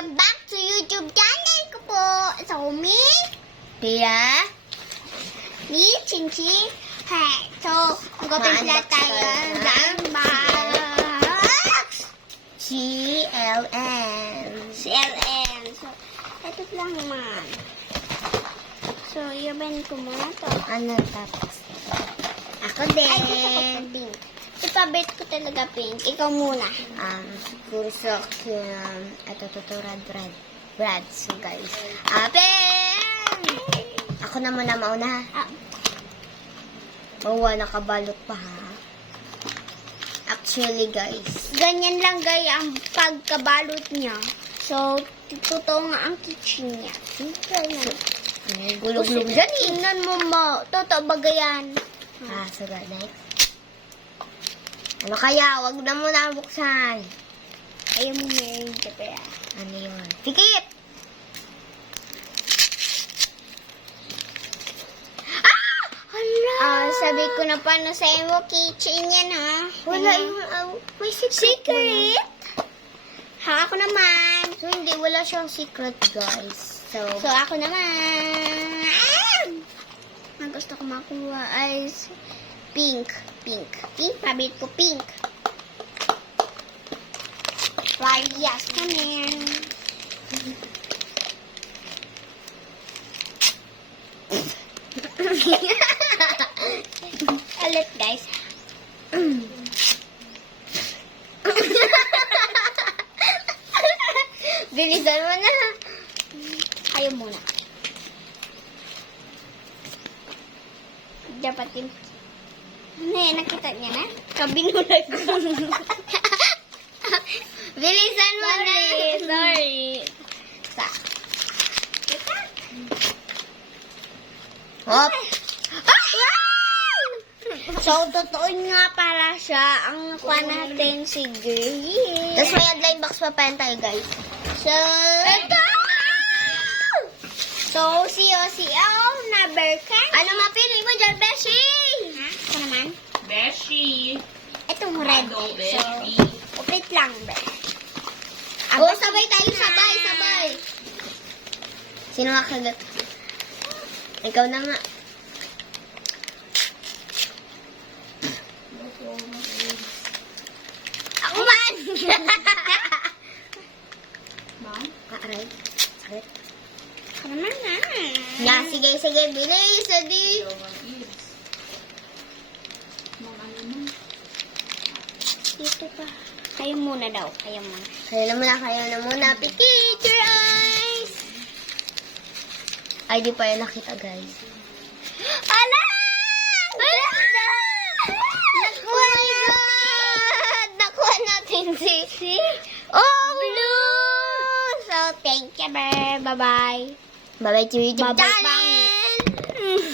Welcome back to YouTube channel ko po. So, me, Pia, ni Chinchi. Hey, so, mag-open tayo ng box. CLM. So, ito lang naman. So, yaban ko muna to. Ano tapos? Ako din. Ay, gusto ko pa pink. Ipabit ko talaga pink. Ikaw muna. Siguro sa akin, ito Brad. So guys, Apen! Ako na muna mauna. Mawa, nakabalot pa ha. Actually guys, Ganyan lang gaya ang pagkabalot niya. So, totoo nga ang kitchen niya. may gulog-gulog dyan eh. Tingnan mo mo. Totoo ba gayan? So guys, next. Ano kaya? Wag na muna buksan. Ayaw mo meron ka pa. Ano yun? Tikit! Sabi ko na paano sa mo kitchen yan ha. Wala Ano? yung, may secret. Secret? Ha, ako naman. So, hindi, wala siyang secret, guys. So, Ako naman. Ang gusto ko makuha ay pink. Pabit ko pink. Yes, come here. Ulit, guys. bilisan mo na. Ayaw muna. Dapat yung... nakita niya na? Kabinulag ko. Bilisan mo na. Sorry. Hop. So, totoo nga para siya ang nakuha natin si Grace. Tapos may online box pa tayo, guys. So, ito! So, si-o number ka. Ano mapili mo dyan, Beshi? Ha? Ito naman. Beshi. Itong red. Ano, So, Beshi? upit lang, be. Oh, sabay tayo, sabay. Sino makagat? Ikaw na nga. Ako man! Ma'am? Aray. Sakit. Ako naman na. Yeah, sige, bilis. Adi. Ito pa. Kayo muna daw. Kayo muna. Kayo na muna. Pikit your eyes. Ay, di pa yan nakita, guys. Ala! Nakuha natin si... Oh, blue! So, thank you, Bye-bye. Bye-bye to YouTube Bye-bye, channel.